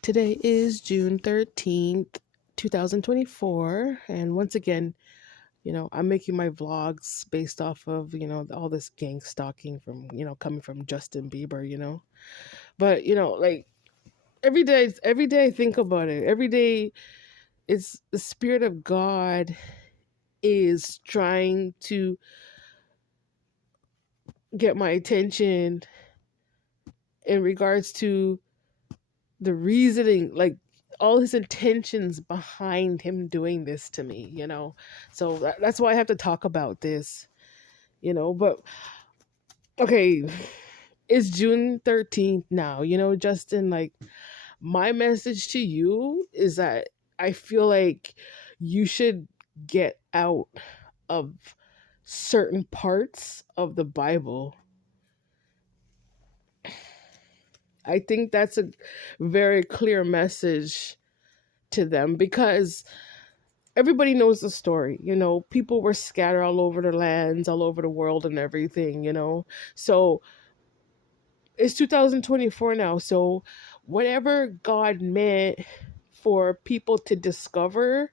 Today is June 13th, 2024. And once again, I'm making my vlogs based off of, all this gang stalking from, coming from Justin Bieber. But, like every day I think about it. Every day it's the Spirit of God is trying to get my attention in regards to the reasoning, like all his intentions behind him doing this to me. So that's why I have to talk about this. But okay, it's June 13th now, Justin. Like, my message to you is that I feel like you should get out of certain parts of the Bible. I think that's a very clear message to them because everybody knows the story. People were scattered all over the lands, all over the world, and everything. So it's 2024 now. So whatever God meant for people to discover,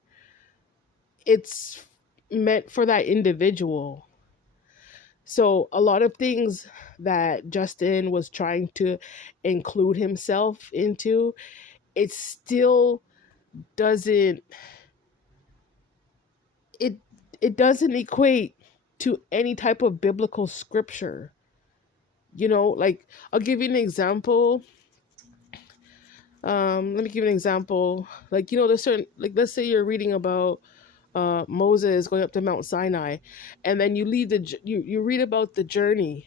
it's meant for that individual. So a lot of things that Justin was trying to include himself into, it still doesn't it it doesn't equate to any type of biblical scripture. Like, I'll give you an example. Let me give you an example. Like, there's certain, like, let's say you're reading about Moses going up to Mount Sinai, and then you read about the journey.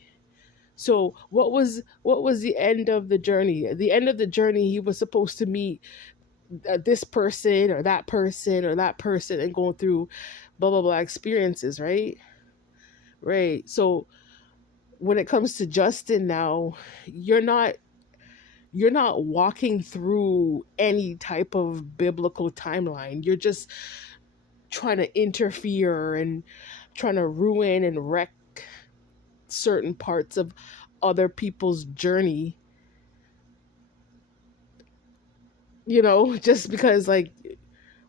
So what was the end of the journey? At the end of the journey, he was supposed to meet this person or that person or that person and going through blah blah blah experiences, right? Right. So when it comes to Justin now, you're not walking through any type of biblical timeline. You're just trying to interfere and trying to ruin and wreck certain parts of other people's journey, just because, like,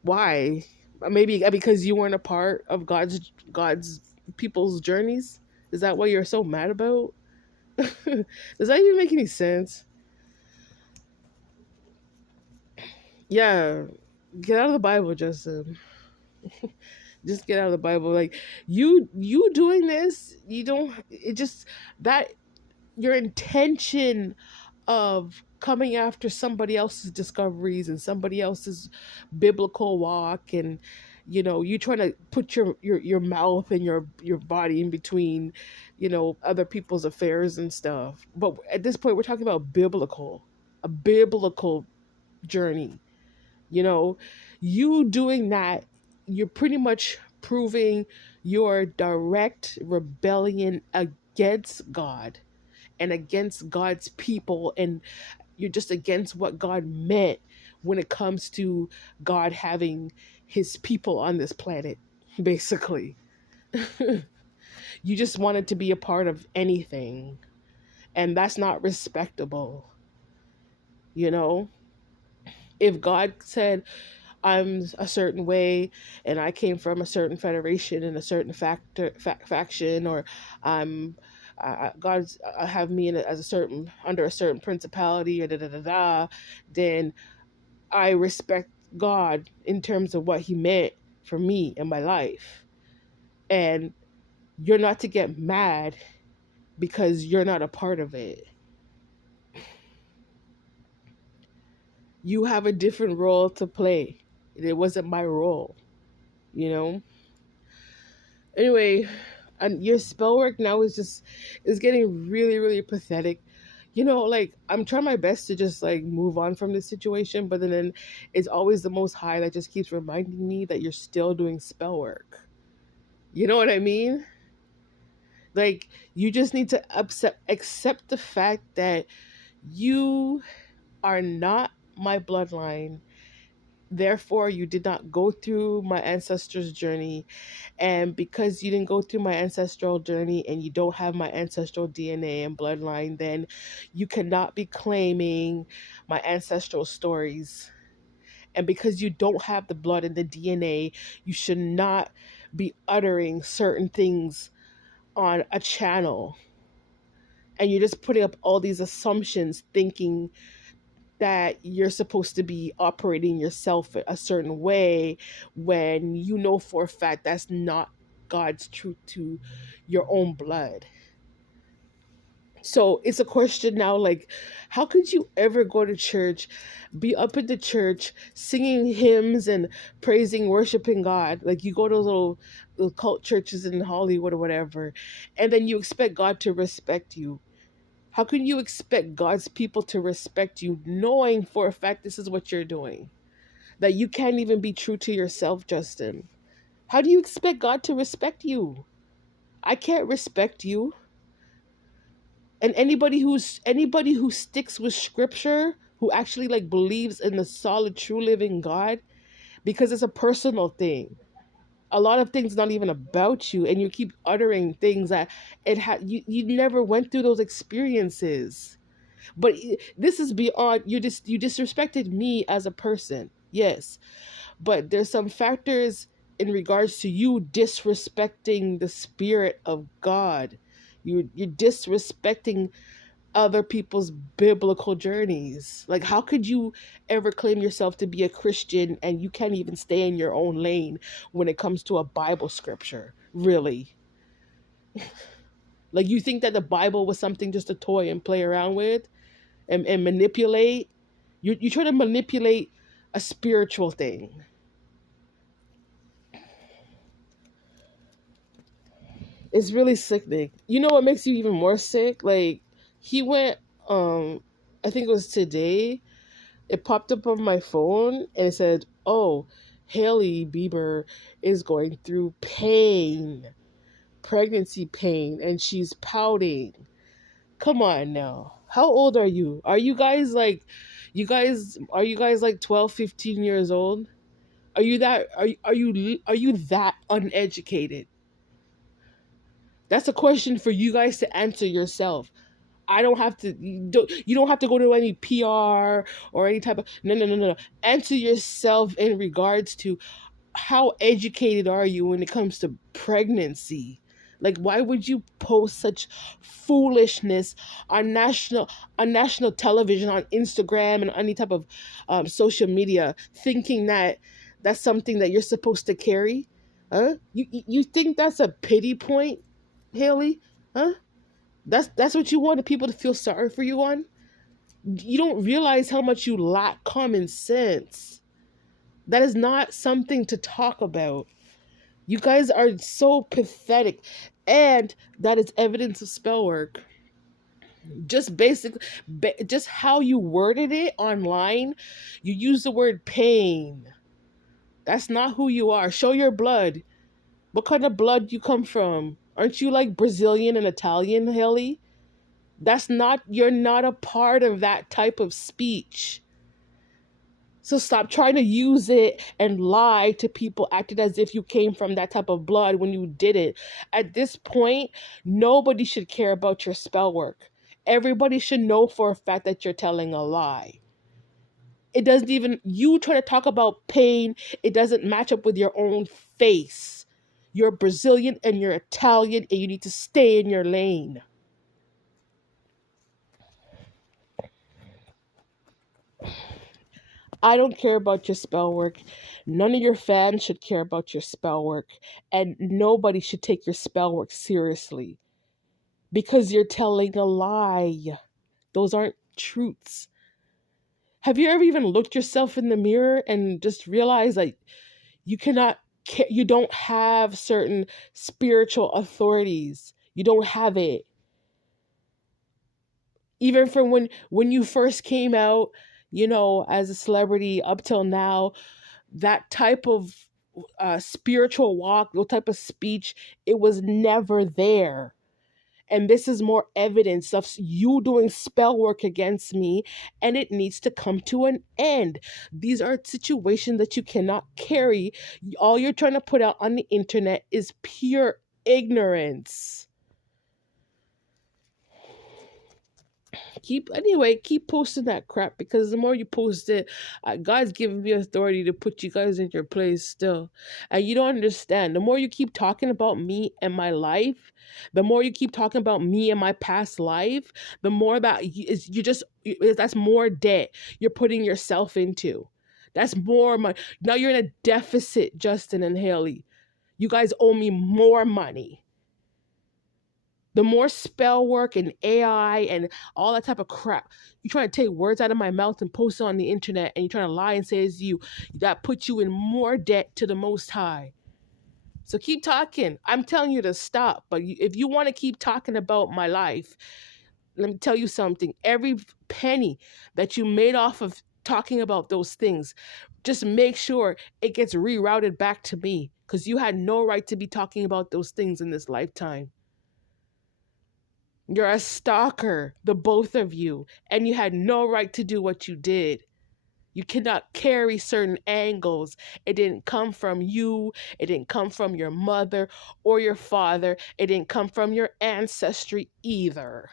why? Maybe because you weren't a part of God's people's journeys. Is that what you're so mad about? Does that even make any sense? Yeah, get out of the Bible, Justin. Just get out of the Bible. Like, you doing this, you don't. It just that your intention of coming after somebody else's discoveries and somebody else's biblical walk, and you trying to put your mouth and your body in between other people's affairs and stuff. But at this point, we're talking about a biblical journey. you know you doing that, you're pretty much proving your direct rebellion against God and against God's people, and you're just against what God meant when it comes to God having his people on this planet, basically. You just wanted to be a part of anything, and that's not respectable. You know, if God said, I'm a certain way and I came from a certain federation and a certain faction, or I'm God's have me as a certain under a certain principality, or da da da da, then I respect God in terms of what he meant for me in my life. And you're not to get mad because you're not a part of it. You have a different role to play. It wasn't my role, you know? Anyway, and your spell work now is getting really, really pathetic. Like, I'm trying my best to just like move on from this situation, but then it's always the Most High that just keeps reminding me that you're still doing spell work. You know what I mean? Like, you just need to accept the fact that you are not my bloodline, Therefore, you did not go through my ancestors' journey. And because you didn't go through my ancestral journey and you don't have my ancestral DNA and bloodline, then you cannot be claiming my ancestral stories. And because you don't have the blood and the DNA, you should not be uttering certain things on a channel. And you're just putting up all these assumptions, thinking that you're supposed to be operating yourself a certain way when you know for a fact that's not God's truth to your own blood. So it's a question now, like, how could you ever go to church, be up in the church, singing hymns and praising, worshiping God? Like, you go to those little cult churches in Hollywood or whatever, and then you expect God to respect you. How can you expect God's people to respect you knowing for a fact this is what you're doing? That you can't even be true to yourself, Justin. How do you expect God to respect you? I can't respect you. And anybody who sticks with scripture, who actually like believes in the solid true living God, because it's a personal thing. A lot of things not even about you, and you keep uttering things that you never went through those experiences. But this is beyond, you disrespected me as a person, yes, but there's some factors in regards to you disrespecting the spirit of God. You're disrespecting other people's biblical journeys. Like, how could you ever claim yourself to be a Christian and you can't even stay in your own lane when it comes to a Bible scripture? Really? Like, you think that the Bible was something just a toy and play around with and manipulate? You try to manipulate a spiritual thing. It's really sickening. You know what makes you even more sick? Like, he went, I think it was today, it popped up on my phone and it said, "Oh, Haley Bieber is going through pain, pregnancy pain, and she's pouting." Come on now. How old are you? Are you guys like, are you guys like 12, 15 years old? Are you that uneducated? That's a question for you guys to answer yourself. I don't have to. You don't have to go to any PR or any type of. No, no, no, no, no. Answer yourself in regards to how educated are you when it comes to pregnancy. Like, why would you post such foolishness on national television, on Instagram, and any type of social media, thinking that that's something that you're supposed to carry? Huh? You think that's a pity point, Haley? Huh? That's what you wanted people to feel sorry for you on? You don't realize how much you lack common sense. That is not something to talk about. You guys are so pathetic. And that is evidence of spell work. Just basically, just how you worded it online, you use the word pain. That's not who you are. Show your blood. What kind of blood you come from? Aren't you like Brazilian and Italian, Haley? You're not a part of that type of speech. So stop trying to use it and lie to people, acting as if you came from that type of blood when you didn't. At this point, nobody should care about your spell work. Everybody should know for a fact that you're telling a lie. It doesn't even, you try to talk about pain, it doesn't match up with your own face. You're Brazilian and you're Italian and you need to stay in your lane. I don't care about your spell work. None of your fans should care about your spell work. And nobody should take your spell work seriously because you're telling a lie. Those aren't truths. Have you ever even looked yourself in the mirror and just realized like you cannot, you don't have certain spiritual authorities? You don't have it. Even from when you first came out, as a celebrity up till now, that type of spiritual walk, that type of speech, it was never there. And this is more evidence of you doing spell work against me, and it needs to come to an end. These are situations that you cannot carry. All you're trying to put out on the internet is pure ignorance. Keep posting that crap, because the more you post it, God's giving me authority to put you guys in your place still. And you don't understand, the more you keep talking about me and my life, the more you keep talking about me and my past life, the more that that's more debt you're putting yourself into. That's more money. Now you're in a deficit, Justin and Haley. You guys owe me more money. The more spell work and AI and all that type of crap, you trying to take words out of my mouth and post it on the internet, and you trying to lie and say it's you, that puts you in more debt to the Most High. So keep talking. I'm telling you to stop. But if you want to keep talking about my life, let me tell you something. Every penny that you made off of talking about those things, just make sure it gets rerouted back to me, because you had no right to be talking about those things in this lifetime. You're a stalker, the both of you, and you had no right to do what you did. You cannot carry certain angles. It didn't come from you. It didn't come from your mother or your father. It didn't come from your ancestry either.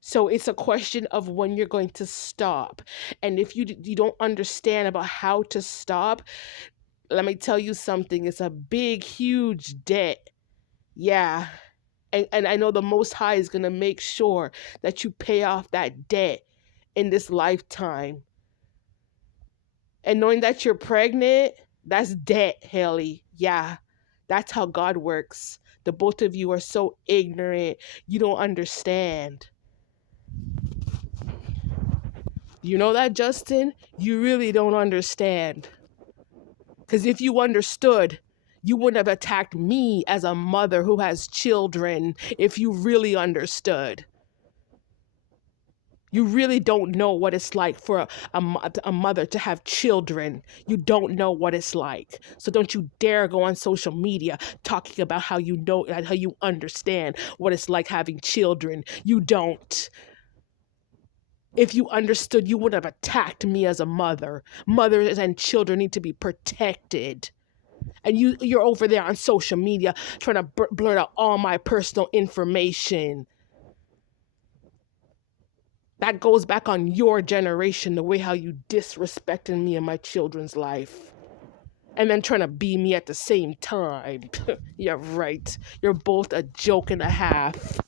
So it's a question of when you're going to stop. And if you don't understand about how to stop, let me tell you something. It's a big, huge debt. Yeah. And I know the Most High is going to make sure that you pay off that debt in this lifetime. And knowing that you're pregnant, that's debt, Haley. Yeah, that's how God works. The both of you are so ignorant. You don't understand. You know that, Justin? You really don't understand. Because if you understood, you wouldn't have attacked me as a mother who has children. If you really understood. You really don't know what it's like for a mother to have children. You don't know what it's like. So don't you dare go on social media talking about how you know, how you understand what it's like having children. You don't. If you understood, you wouldn't have attacked me as a mother. Mothers and children need to be protected. And you're over there on social media trying to blurt out all my personal information. That goes back on your generation, the way how you disrespected me and my children's life. And then trying to be me at the same time. Yeah, right. You're both a joke and a half.